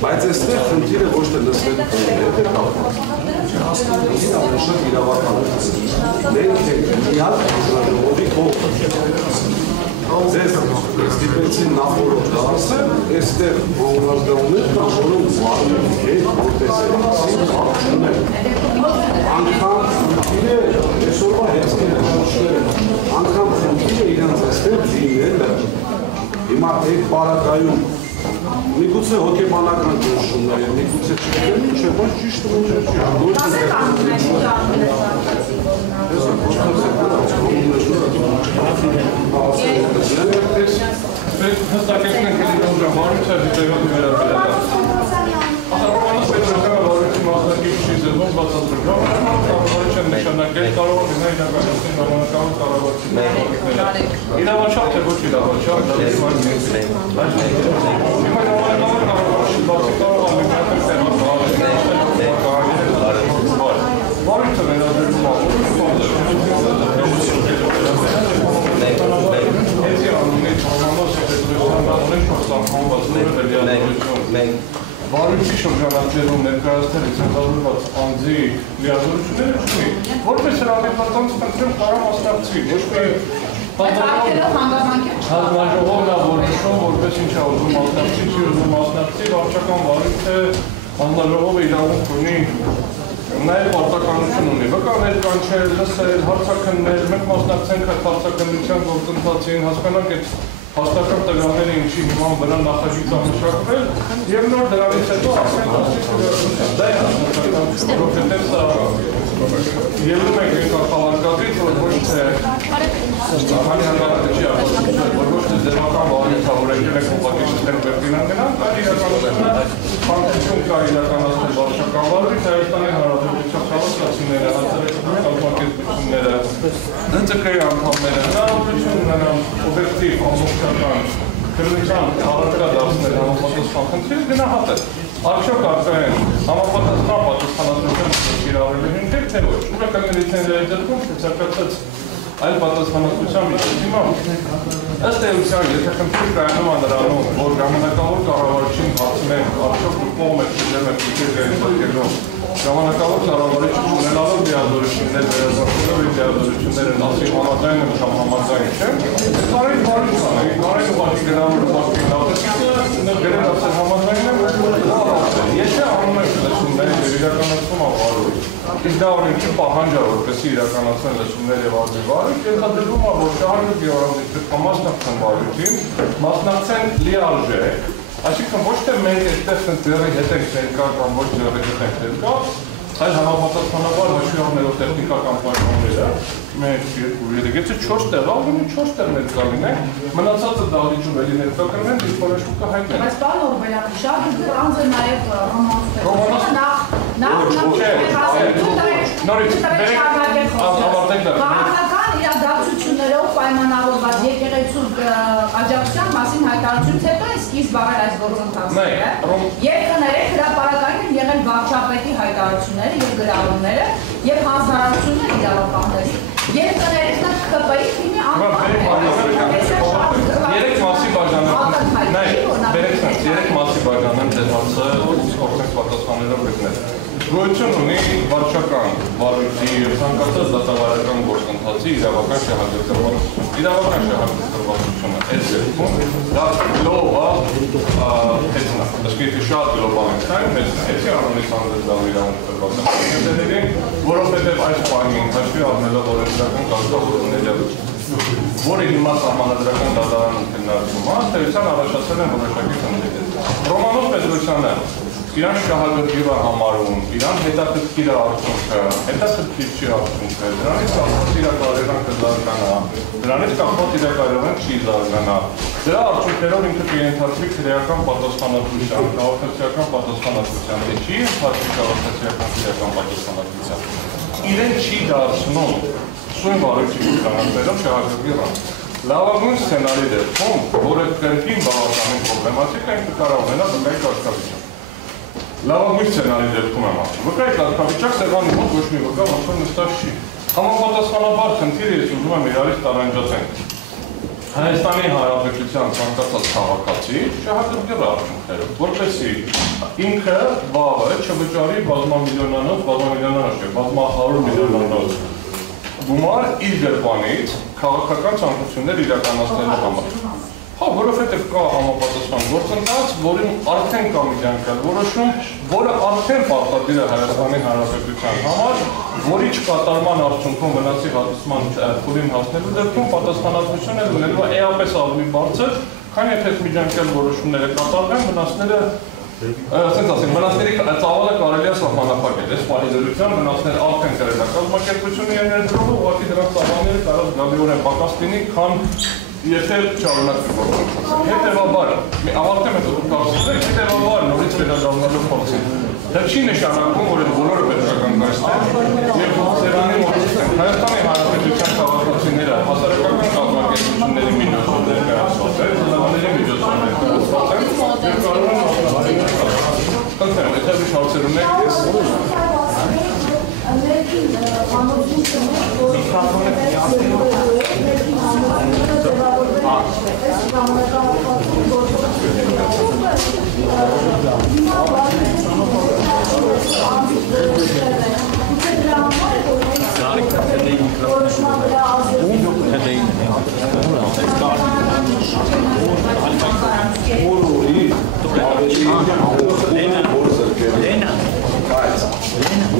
Բայց այստեղ խնդիրը ոչ թե լսվելու հետ է կապված։ Հասկանալին շատ իրավական է։ Մենք միակ հանրահավաքի կողմը։ Ձեզ ստիպեցին նախորդ դասը, այստեղ հանրազդանուններ կան, որոնք վարմի հետ որտեսելացին աղջում են։ Անգամ խնդիրը այսօրվա հեծքերը շոշները, անգամ խնդիրը իրանց այստեղ լինելը, հիմա այդ պարակայում միգուցե հոգեբանական ճնշումներ են, միգուցե չգիտեմ ինչ է, բայց ճիշտ է, Վարույթի շրջանակներում ներկայացնելիս հետազոտված անձի լիազորությունները չունի, որպես հրավիրված խնդրեմ կարա մասնակցի, ոչ թե հանձնաժողովն է որոշում, որպես ինչ է ուզում մասնակցի, չի ուզում մասնակցի, վարչական վարույթը հանձնաժողովը իրավունք ունի նաև պարտականություն ունի, վկա ներկանչել, լսել, հարցաքննել, մենք մասնակցենք այդ հարցաքննության գործընթացին, հասկանանք այդ հաստատական տվյալները ինչի հիման վրա նախագիծ ամշակվել և նոր դրանից հետո ասենք դա է հասնական, որովհետև սա ելնում ենք ենթախաղարկածից, որ ոչ թե քանի հանգարակի աղջիկներ, որ ոչ թե ձևական վարույթա, որ եկել եք ուղղակի շտեղ վերքինան գնան, կա իրականացնում փոխություն կա իրականացնել վարչական վարույթ, Հայաստանի Հանրապետության քաղաքացիները, կազմակերպությունները, ՆԾԿ-ի անդամները, հնարավորություն ունենան օբյեկտիվ ամբողջական քննության առարկա դարձնել համապատասխան խնդիրը գնահատել։ Արդյոք արկա են համապատասխան պատասխանատվության կիրառելու հիմքեր, թե ոչ։ Ուրեմն միլիցիաների դեպքում ցանկացած այլ պատասխանատվության միջոց հիմա ըստ էության, եթե խնդիր կայանում է նրանում, որ ժամանակավոր կառավարչին հարցնենք, արդյոք կողմ եք դրել եք դերակերպելու ժամանակավոր կառավարիչը ունենալով լիազորություններ, վերազորություններ լիազորությունները նասի համաձայն եմ կամ համաձայն չեմ, կարելի վարույթ անենք, կարելի ուղղակի գրավոր ուղղակի նախագիծը գրել ասել համաձայն եմ, եթե անում եք լսումներ և իրականացում վարույթ, իսկ դա օրենքի պահանջ է, որպեսզի իրականացնեն լսումներ և արվի վարույթ, ենթադրվում է, որ շահարկը գյուղարանձից պետք է մասնակցեն վարույթին, մասնակցեն լիարժեք, այսինքն ոչ թե մենք այդտեղ ձեռի հետ ենք ներկա կամ ոչ ձեռի հետ ենք ներկա, այլ համապատասխանաբար հաշվի առնելով տեխնիկական պայմանները, մենք 2-3-ից 4 տեղը, ունի 4 տեղ ներկա լինենք, մնացածը դահլիճում էլի ներկա կրվեն, իսկ որոշում կհայտնեն։ Բայց պարոն Օրբելյան, շատ անձը նաև Քաղաքական իրադարձություններով պայմանավորված եկեղեցու աջակցության մասին հայտարարությունից հետո է սկիզբ առել այս գործընթացները և կներեք հրապարակային են եղել վարչապետի հայտարարությունները և գրառումները և հանձնարարությունները իրավապահների և կներեք նա ԿՊ-ի թիմի Երեք մասի բաժանեմ ձեր հարցը օրենք պատասխաններով գտնել։ Գոյություն ունի վարչական վարույթի և ցանկացած դատավարական գործընթացի իրավական շահագրգռվածություն։ Իրավական շահագրգռվածությունը այս դեպքում դա գլոբա հետնա, ասկի շատ գլոբալ ենք նայում, հետի անունից անդրդալ իրավունքրված են, որովհետև այս պահին հաշվի առնելով օրենսդրական կարգավորումները որը հիմա սահմանադրական դատարանում քննարկվում է, ըստ առաջացել են որոշակի խնդիրներ։ Ռոմանոս Պետրոսյանը իրան շահագրգիռ է համարում, իրան հետաքրքիր է արդյունքը, հետաքրքիր չի արդյունքը, դրանից կախված իրակարողանքը զարգանա, դրանից կախված իրակարողանք չի զարգանա։ Դրա արդյունքներով ինքը կենթարկվի քրեական պատասխանատվության, քաղաքացիական պատասխանատվության, թե չի ենթարկվի քաղաքացիական քրեական պատասխանատվության։ իրեն չի դարձնում սույն վարույթի կանաններով շահագրգիռան։ Լավագույն սցենարի դեպքում, որը կրկին բավականին պրոբլեմատիկ է, կարող ունենա վկայի կարգավիճակ։ Լավագույն սցենարի դեպքում եմ ասում, վկայի կարգավիճակ սեղանի մոտ ոչ մի վկա ոնց որ նստած չի։ Համապատասխանաբար խնդիրը ես ուզում եմ իրարից տարանջացենք։ Հայաստանի Հանրապետության ցանկացած քաղաքացի շահագրգիռ արդյունքներով, որպեսզի ինքը վաղը չվճարի բազմամիլիոնանոց, բազմահարյուր միլիոնանոց գումար իր գրպանից քաղաքական ցանկություններ իրականացնելու համար։ Հա, որովհետև կա համապատասխան գործընթաց, որին արդեն կա միջանկյալ որոշում, որը արդեն պարտադիր է Հայաստանի Հանրապետության համար, որի չկատարման արդյունքում վնասի հատուցման փուլին հասնելու դեպքում պատասխանատվությունը լինելու է էապես ավելի բարձր, քան եթե միջանկյալ որոշումները կատարվեն, վնասները ասենք ասենք վնասների ծավալը կարելի է սահմանափակել, այս պարզերության վնասներ արդեն կրել է կազմակերպությունը ներդրումը, ուղղակի դրանց ծավալները կարող գալիորեն պակաս լինի, քան եթե չարունակվի գործընթացը։ Հետևաբար, ավարտեմ հետո դուք կարծիքեք, հետևաբար նորից վերադառնալու փորձին։ Դա չի նշանակում, որ այդ բոլորը պետական կայացնեն եւ սերանի մոտեցնեն։ Հայաստանի Հանրապետության քաղաքացիները հասարակական կազմակերպությունների միջոցով ներկայացված են, զինվորների միջոցով ներկայացված են, եւ կարող են Կնքեմ, եթե ուրիշ հարցեր ունեք,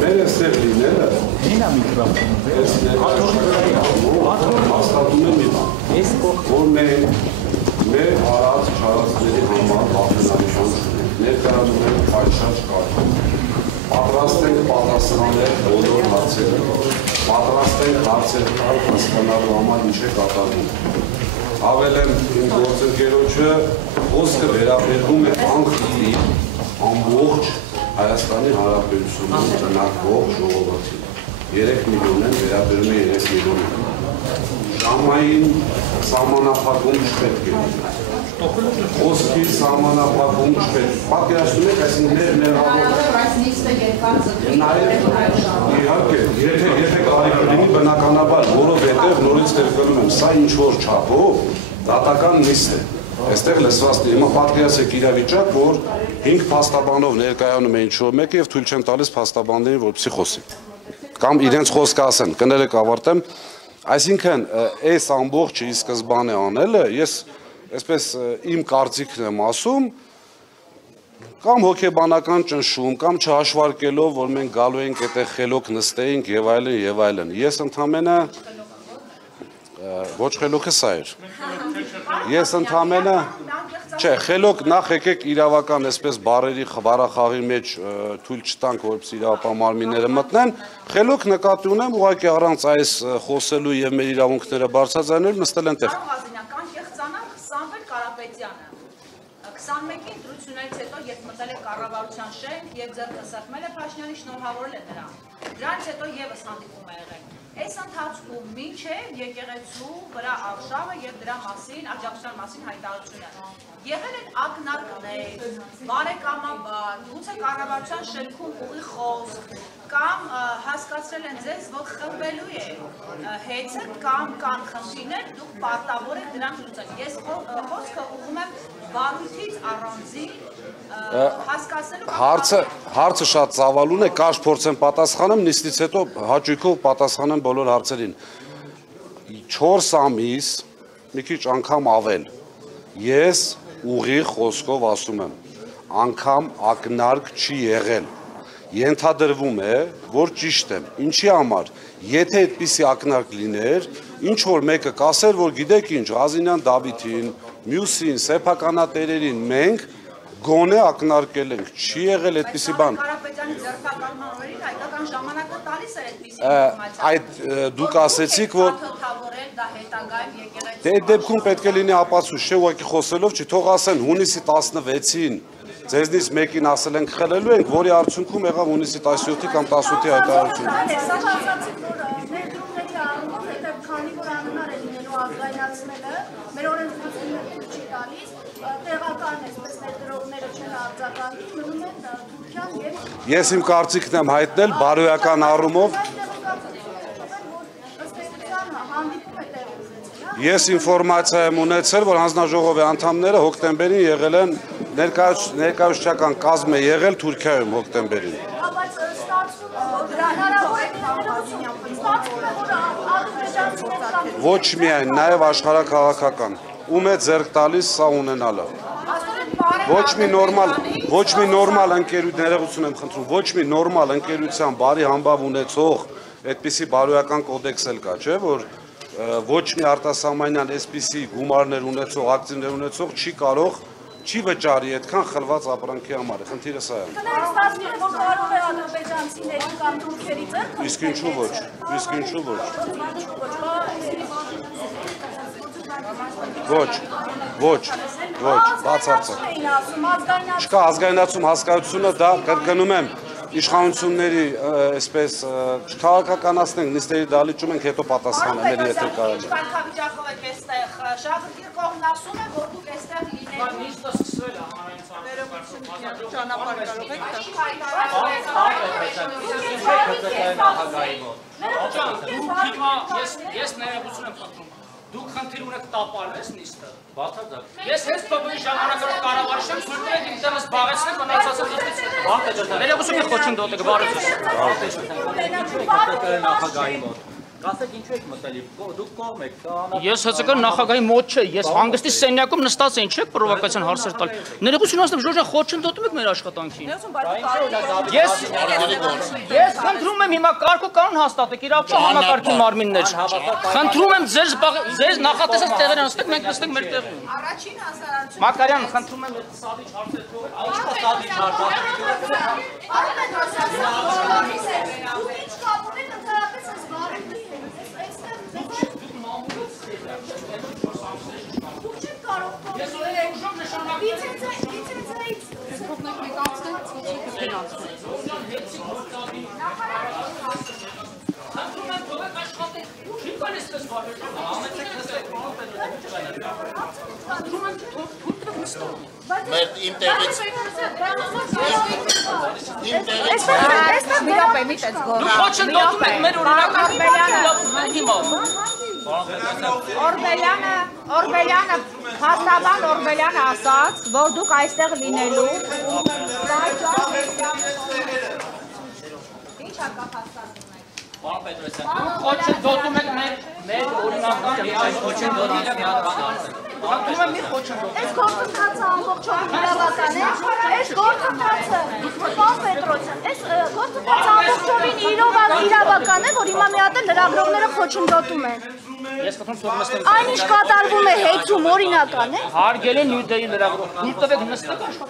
Մեր էստեղ լինելը հաստատում է մի բան, որ մեր արած չարածների համար ախնանշան ներկայանում ենք փայշաճ կարգով, պատրաստ ենք պատասխանել բոլոր հարցերը, պատրաստ ենք հարցեր տալ հասկանալու համար ինչ է կատարվում։ Հավելեմ իմ գործընկերոջը խոսքը վերաբերվում է անխտի ամբողջ Հայաստանի Հանրապետությունում տնկվող ժողովրդին 3 միլիոն են, վերաբերում է 3 միլիոն։ Ժամային սահմանափակում չպետք է լինի։ Խոսքի սահմանափակում չպետք է։ Պատկերացնում եք, այսինքն իհարկե, եթե կարելի լինի բնականաբար, որովհետև նորից կրկնում եմ, սա ինչ որ չափով դատական նիստ է։ Այստեղ լսված է, հիմա պատկերացրեք իրավիճակ, որ 5 փաստաբանով ներկայանում է ինչ-որ մեկը եւ թույլ չեն տալիս փաստաբաններին, որպեսզի խոսի։ Կամ իրենց խոսքը ասեն, կներեք ավարտեմ, այսինքն այս ամբողջը ի սկզբանե անելը, ես այսպես իմ կարծիքն եմ ասում, կամ հոգեբանական ճնշում, կամ չհաշվարկելով, որ մենք գալու ենք այդտեղ խելոք նստեինք եւ այլն։ Ես ընդամենը ոչ խելոքը սա էր։ Ես ընդամենը չէ, խելոք նախ եկեք իրավական այսպես բարերի խվարախաղի մեջ թույլ չտանք, որպեսզի իրավապահ մարմինները մտնեն, խելոք նկատի ունեմ, ուղղակի առանց այս խոսելու եւ մեր իրավունքները բարձրացնելու նստել են տեղ։ Կան կեղծանալ Սամվել Կարապետյանը 21-ի ընտրություններից հետո երբ մտել է կառավարության շենք եւ ձեռքը սեղմել է Փաշինյանի, շնորհավորել է նրան։ Դրանից հետո եւս հանդիպում է եղել։ Այս ընթացքում մինչև եկեղեցու վրա արշավը եւ դրա մասին, աջակցության մասին հայտարարությունը եղել են ակնարկներ, բարեկամաբար, գուցե կառավարության շենքում ուղի խոսք, կամ հասկացրել են ձեզ, որ խմբելու է հեծը կամ կան խնդիրներ, դուք պարտավոր եք դրանք լուծել։ Ես խոսքը ուղղում եմ բարույթից առանձին հասկացնելու Հարցը շատ ծավալուն է, կարճ փորձեմ պատասխանեմ, նիստից հետո հաճույքով պատասխանեմ բոլոր հարցերին։ 4 ամիս, մի քիչ անգամ ավել, ես ուղիղ խոսքով ասում եմ, անգամ ակնարկ չի եղել։ Ենթադրվում է, որ ճիշտ եմ։ Ինչի համար, եթե այդպիսի ակնարկ լիներ, ինչ որ մեկը կասեր, որ գիտեք ինչ, Ղազինյան Դավիթին, մյուսին, սեփականատերերին մենք գոնե ակնարկել ենք, չի եղել այդպիսի բան։ Կարապետյանի ձերբակալման օրերին հայկական ժամանակը տալիս էր այդպիսի ինֆորմացիա։ Այդ դուք ասեցիք, որ դա հետագայում եկեղեցու դե դեպքում պետք է լինի ապացույց, չէ՞ ուղղակի խոսելով չի, թող ասեն հունիսի 16-ին ձեզնից մեկին ասել ենք խելելու ենք, որի արդյունքում եղավ հունիսի 17-ի կամ 18-ի հայտարարությունը։ Քանի որ անհնար է լինելու ազգայնացնելը, մեր օրենսդրությունը չի տալիս, տեղական այսպես ներդրողները չեն արձագանքի, մնում են Թուրքիան եւ Ես իմ կարծիքն եմ հայտնել բարոյական առումով։ Ես ինֆորմացիա եմ ունեցել, որ հանձնաժողովի անդամները հոկտեմբերին եղել են ներկայացուցչական կազմ է եղել Թուրքիայում հոկտեմբերին։ Ոչ միայն, նաև աշխարհաքաղաքական։ Ում է ձեռք տալիս սա ունենալը։ Ոչ մի նորմալ ընկերություն, ներողություն եմ խնդրում, ոչ մի նորմալ ընկերության բարի համբավ ունեցող այդպիսի բարոյական կոդեքս էլ կա, չէ՞, որ ոչ մի արտասահմանյան այսպիսի գումարներ ունեցող, ակտիվներ ունեցող չի կարող, չի վճարի այդքան խլված ապրանքի համար, խնդիրը սա է։ Իսկ ինչու ոչ, իսկ ինչու ոչ։ Ոչ, բացարձակ։ Չկա ազգայնացում հասկացությունը, դա կրկնում եմ, իշխանությունների այսպես քաղաքականացնենք, նիստերի դալիճում ենք, հետո պատասխանեմ, եթե կարելի։ Կարգավիճակով եք այստեղ, շահգիր կողմն ասում է, որ դուք այստեղ լինելու։ Նիստը սկսվել է հանրայնության ճանապարհ կարող եք։ Ես ներողություն եմ խնդրում։ Դուք խնդիր ունեք տապալես նիստը։ Բացարձակ։ Ես հենց փոքրի ժամանակով կառավարիչ եմ, ցույց տվեք ինտերես զբաղեցնեք մնացածը նիստից։ Ներողություն եք խոչընդոտեք, բարոյություն։ Նախագահի մոտ։ Ասեք ինչու եք մտելի, դուք կողմ եք, ես հծկը նախագահի մոտ չէ, ես հանգստի սենյակում նստած եմ, չեք պրովոկացիան հարցեր տալ։ Ներողություն ասեմ, ժոժա խոչընդոտում եք մեր աշխատանքին։ Ես խնդրում եմ հիմա կարգ ու կանոն հաստատեք, իրավապաշտ համակարգի մարմիններ։ Խնդրում եմ ձեր նախատեսած տեղերը նստեք, մենք նստենք մեր տեղում։ Առաջին հասարակություն։ Մակարյան, խնդրում եմ այդ սադիչ հարցեր թողեք, ինչքա սադիչ Օրբելյանը, հաստաբան Օրբելյանը ասաց, որ դուք այստեղ լինելու ինչ հակապ հաստատում եք։ Պարոն Պետրոսյան, դուք խոչընդոտում եք մեր օրինական այս խոչընդոտի Խնդրում եմ մի խոչընդոտ։ Այս գործընթացը ամբողջովին իրավական է, այս գործընթացը, պարոն Պետրոսյան, այս գործընթացը ամբողջովին իրավական է, որ հիմա մի հատ լրագրողները խոչընդոտում են։ Ես խնդրում թող նստենք։ Այնինչ կատարվում է հեծում օրինական է։ Հարգելի Նյու Դելհի լրագրող, դուք տվեք նստեք աշխատանք։